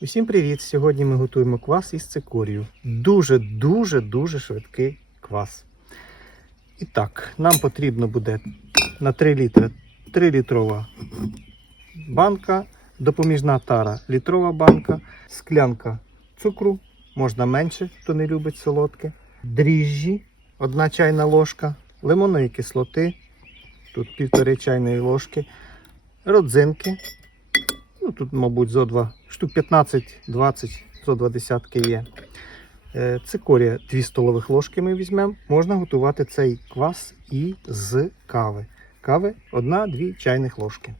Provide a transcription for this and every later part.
Усім привіт! Сьогодні ми готуємо квас із цикорію. Дуже-дуже дуже швидкий квас. І так, нам потрібно буде на 3 літри 3 літрова банка, допоміжна тара літрова банка, склянка цукру, можна менше, хто не любить солодке, дріжджі, 1 чайна ложка, лимонної кислоти, тут півтори чайної ложки, родзинки, Ну, тут, мабуть, зо 2, штук 15-20, зо 2 десятки є. Е, Цикорія 2 столових ложки ми візьмемо. Можна готувати цей квас і з кави. Кави 1-2 чайних ложки.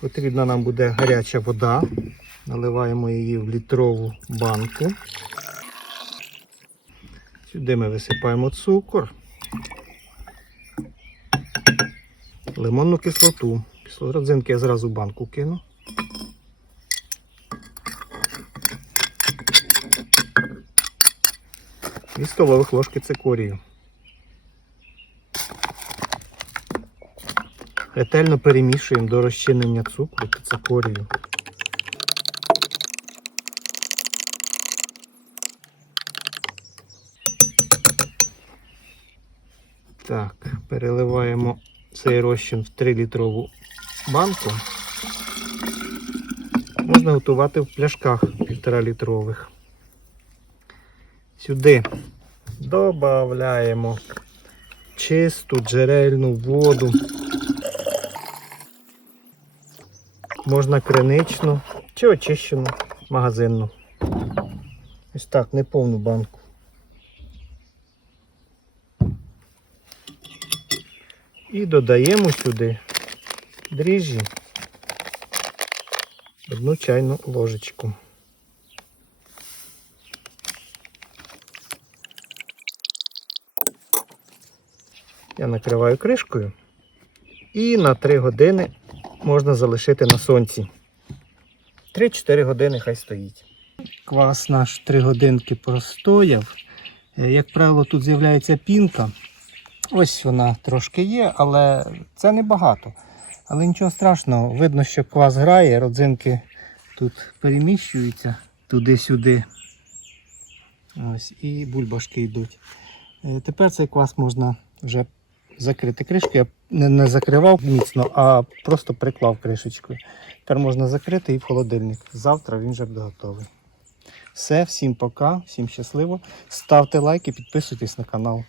Потрібна нам буде гаряча вода. Наливаємо її в літрову банку. Сюди ми висипаємо цукор, лимонну кислоту. Після я зразу в банку кину. Дві столових ложки цикорію. Ретельно перемішуємо до розчинення цукру та цикорію. Так, переливаємо цей розчин в 3-літрову банку. Можна готувати в пляшках 1,5 літрових. Сюди додаємо чисту джерельну воду. Можна криничну чи очищену магазинну. Ось так, не повну банку. І додаємо сюди дріжджі одну чайну ложечку. Я накриваю кришкою. І на 3 години можна залишити на сонці. 3-4 години хай стоїть. Квас наш 3 годинки простояв. Е, Як правило, тут з'являється пінка. Ось вона трошки є, але це небагато. Але нічого страшного, видно, що квас грає, родзинки тут переміщуються туди-сюди. Ось, і бульбашки йдуть. Е, Тепер цей квас можна вже закрити кришку. Я не, не закривав міцно, а просто приклав кришечкою. Тепер можна закрити і в холодильник. Завтра він вже буде готовий. Все, всім пока, всім щасливо. Ставте лайки, підписуйтесь на канал.